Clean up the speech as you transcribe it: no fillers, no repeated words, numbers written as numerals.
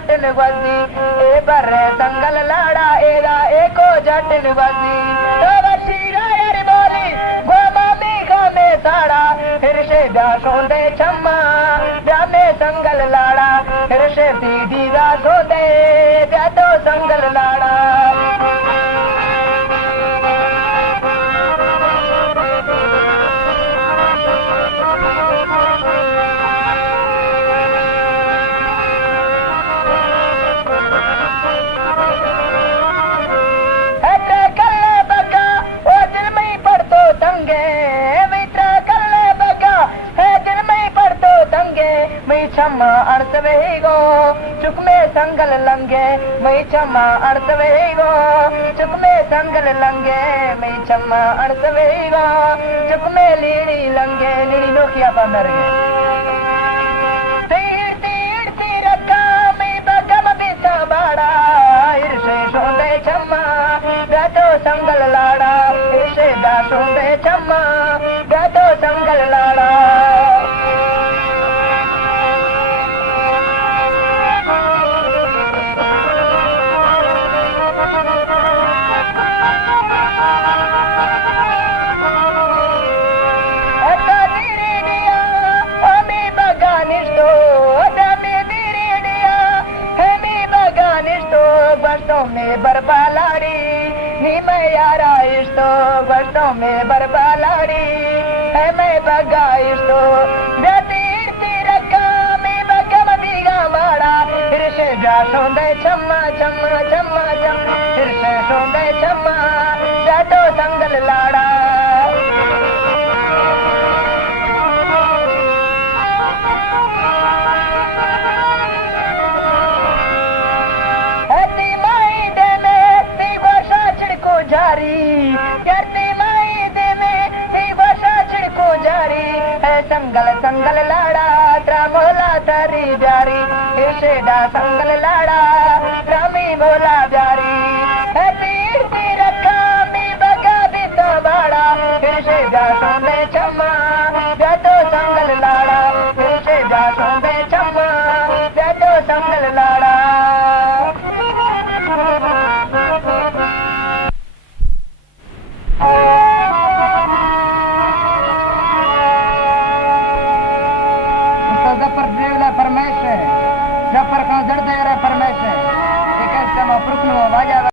जटिल वजी ए बर संगल लाड़ा एदा एको जटिल वजी तो बची रायर बोली गो मामी का में साड़ा फिर से सोंदे छम्मा ब्यामे संगल लाड़ा फिर से दीदी दा सोंदे ब्या तो संगल लाड़ा छम्मा अर्थ वेगो चुक में संगल लंगे मई छम्मा अर्थ वेगो चुक में संगल लंगे मई छम्मा अर्थ वेगो चुक में लीड़ी लंगे लीड़ी नोकिया बंदर तीर तीर तीरका मई बगम बिता बाड़ा इरसे सोंदे छम्मा बैठो संगल लाड़ा इरसे दा सोंदे छम्मा बैठो संगल लाड़ा में बरबालाड़ी नी मैं यारा इस्तो बरसों में बरबालाड़ी है मैं बगा इस्तो तीर तीरका में बगा मदीगा माड़ा फिर से जा सोंदे छम्मा छम्मा छम्मा छम्मा फिर से सोंदे छम्मा जातो संगल लाड़ा संगल संगल लाड़ा त्रामोला तारी प्यारी इसेडा संगल लाड़ा त्रामी मोला प्यारी तीर तीर मी बगा बिता बाड़ा इसेडा सोंदे छम्मा जातो संगल लाड़ा इसेडा सोंदे छम्मा जातो संगल लाड़ा फरमाइश है जब पर जड़ दे रहा फरमाइश है कि कैसे हम अपने वाजा